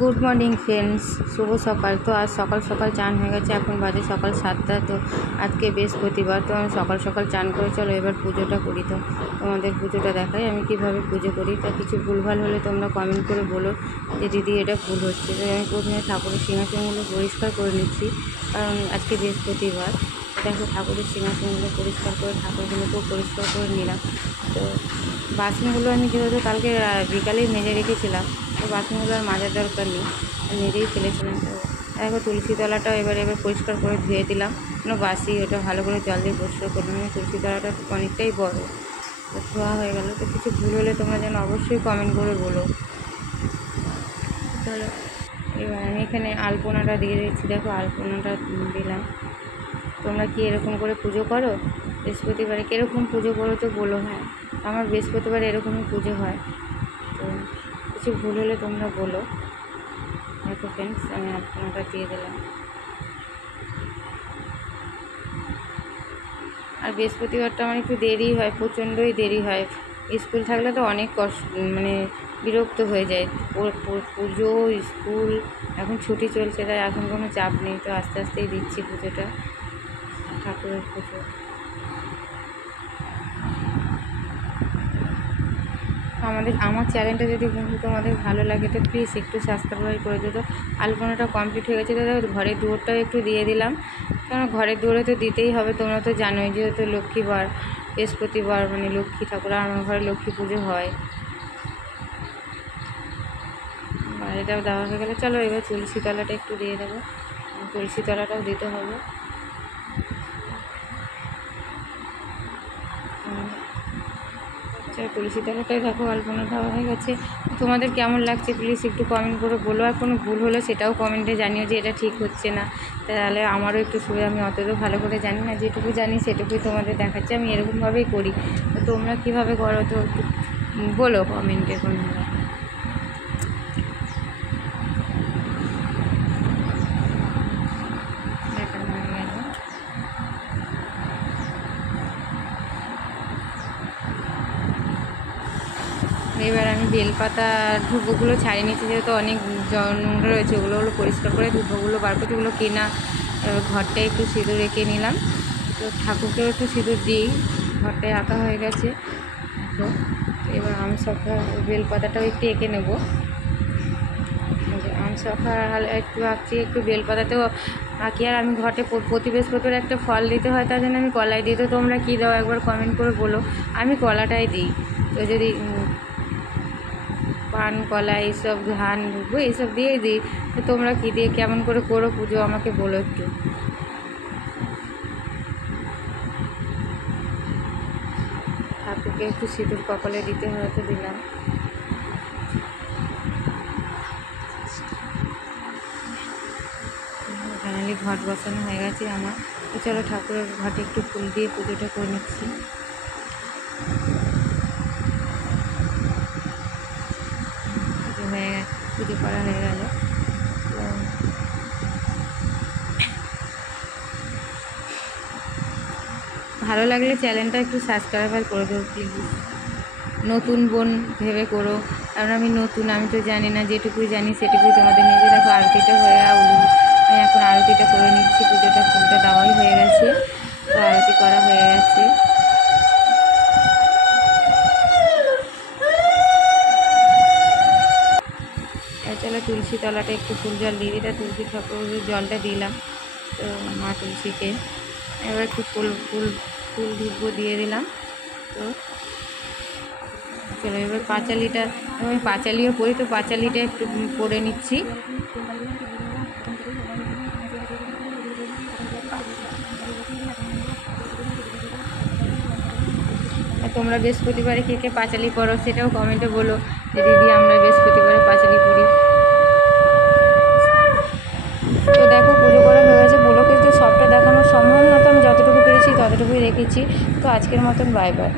Good morning friends, শুভ সকাল। তো আজ সকাল সকাল চান হয়ে গেছে, এখন বাজে সকাল 7টা। তো আজকে বৃহস্পতিবার, তো আমি সকাল সকাল চান করে চলো এবার পুজোটা করি। তো তোমাদের পুজোটা দেখাই আমি কীভাবে পুজো করি। তা কিছু ভুলভাল হলে তোমরা কমেন্ট করে বলো যে দিদি এটা ভুল হচ্ছে। তো আমি প্রথমে ঠাকুরের সিংহাসনগুলো পরিষ্কার করে নিচ্ছি, কারণ আজকে বৃহস্পতিবার। দেখো ঠাকুরের সিংহাসনগুলো পরিষ্কার করে ঠাকুরগুলোকেও পরিষ্কার করে নিলাম। তো বাসনগুলো আমি যেহেতু কালকে বিকালেই মেজে রেখেছিলাম, তো বাসনগুলো আর মাজার দরকার নেই, মেজেই ফেলেছিলাম। তো দেখো তুলসী তলাটাও এবার পরিষ্কার করে ধুয়ে দিলাম, কোনো বাসি ওটা ভালো করে জল দিয়ে পরিষ্কার করলাম। তুলসী তলাটা অনেকটাই বড়, তো ধোয়া হয়ে গেল। তো কিছু ভুল হলে তোমরা যেন অবশ্যই কমেন্ট করে বলো। চলো এবার আমি এখানে আলপনাটা দিয়ে দিচ্ছি। দেখো আলপনাটা দিলাম। তোমরা কি এরকম করে পুজো করো? বৃহস্পতিবারে কীরকম পুজো করো তো বলো। হ্যাঁ, আমার বৃহস্পতিবারে এরকমই পুজো হয়। তো কিছু ভুল হলে তোমরা বলো। দেখো ফ্রেন্ডস, আমি আলপনাটা দিয়ে দিলাম। আর বৃহস্পতিবারটা আমার একটু দেরি হয়, প্রচণ্ডই দেরি হয়। স্কুল থাকলে তো অনেক কষ্ট, মানে বিরক্ত হয়ে যায়। পুজো, স্কুল, এখন ছুটি চলছে, তাই এখন কোনো চাপ নেই। তো আস্তে আস্তেই দিচ্ছি পুজোটা, ঠাকুরের পুজো। আমার চ্যানেলটা যদি বন্ধু তোমাদের ভালো লাগে তো প্লিজ একটু সাবস্ক্রাইব করে দিও। তো আলপনাটা কমপ্লিট হয়ে গেছে। তো ঘরের দুয়ারটাও একটু দিয়ে দিলাম, কারণ ঘরের দুয়ারে তো দিতেই হবে। তোমরা তো জানোই যেহেতু লক্ষ্মীবার, বৃহস্পতিবার মানে লক্ষ্মী ঠাকুর, আর আমার ঘরে লক্ষ্মী পুজো হয়। এটাও দেওয়া হয়ে গেলে চলো এবার তুলসী তলাটা একটু দিয়ে দেবো। তুলসী তলাটাও দিতে হবে। তুলসী তলাটাই দেখো আলপনা দেওয়া হয়ে গেছে। তোমাদের কেমন লাগছে প্লিজ একটু কমেন্ট করে বলো। আর কোনো ভুল হলে সেটাও কমেন্টে জানিও যে এটা ঠিক হচ্ছে না, তাহলে আমারও একটু সুবিধা। আমি অত তো ভালো করে জানি না, যেটুকু জানি সেটুকুই তোমাদের দেখাচ্ছি। আমি এরকমভাবেই করি। তো তোমরা কীভাবে করো তো একটু বলো কমেন্টে বন্ধুরা। এবার আমি বেলপাতা ধুপোগুলো ছাড়িয়ে নিচ্ছি, যেহেতু অনেক নোংরা রয়েছে, ওগুলো পরিষ্কার করে ধুপোগুলো বার করছি। ওগুলো কেনা। ঘরটায় একটু সিঁদুর এঁকে নিলাম। তো ঠাকুরকেও একটু সিঁদুর দিই। ঘরটায় আঁকা হয়ে গেছে। তো এবার আমশাখা বেলপাতাটাও একটু এঁকে নেবো। আমশাখা একটু আঁকছি, একটু বেলপাতাতেও আঁকি। আর আমি ঘটে প্রতি বৃহস্পতিবার একটা ফল দিতে হয়, তার জন্য আমি কলাই দিই। তো তোমরা কী দাও একবার কমেন্ট করে বলো। আমি কলাটাই দিই। তো যদি পান, কলা, এইসব ধান, ধুবো এইসব দিয়েই দিই। তো তোমরা কী দিয়ে কেমন করে করো পুজো আমাকে বলো একটু। ঠাকুরকে একটু সিঁদুর কপালে দিতে হয়তো দিলাম। ফাইনালি ঘট বসানো হয়ে গেছে আমার। তো চলো ঠাকুরের ঘটে একটু ফুল দিয়ে পুজোটা করে নিচ্ছি। পুজো হয়ে গেছে, পুজো করা হয়ে গেল। তো ভালো লাগলে চ্যানেলটা একটু সাবস্ক্রাইব করে দেবো প্লিজ। নতুন বোন ভেবে করো, কারণ আমি নতুন, আমি তো জানি না, যেটুকুই জানি সেটুকুই তোমাদের নিয়ে। দেখো আরতিটা হয়ে আমি এখন আরতিটা করে নিচ্ছি। পুজোটা ফুলটা দেওয়াই হয়ে গেছে, তো আরতি করা হয়ে গেছে। চলো তুলসী তলাটা একটু ফুল জল দিয়ে দিই। তুলসী ঠাকুরের জলটা দিলাম তো মা তুলসীকে। এবার একটু ফুল ফুল ফুল ধূপ দিয়ে দিলাম। তো চলো এবার পাঁচালিটা, আমি পাঁচালিও পড়ি, তো পাঁচালিটা একটু পড়ে নিচ্ছি। তোমরা বৃহস্পতিবারে কে কে পাঁচালি করো সেটাও কমেন্টে বলো যে দিদি আমরা বৃহস্পতিবারে পাঁচালি করি। তো দেখো পুজো করা হয়ে গেছে। বলো কিন্তু সবটা দেখানো সম্ভব না, তো আমি যতটুকু পেরেছি ততটুকুই রেখেছি। তো আজকের মতন বাই বাই।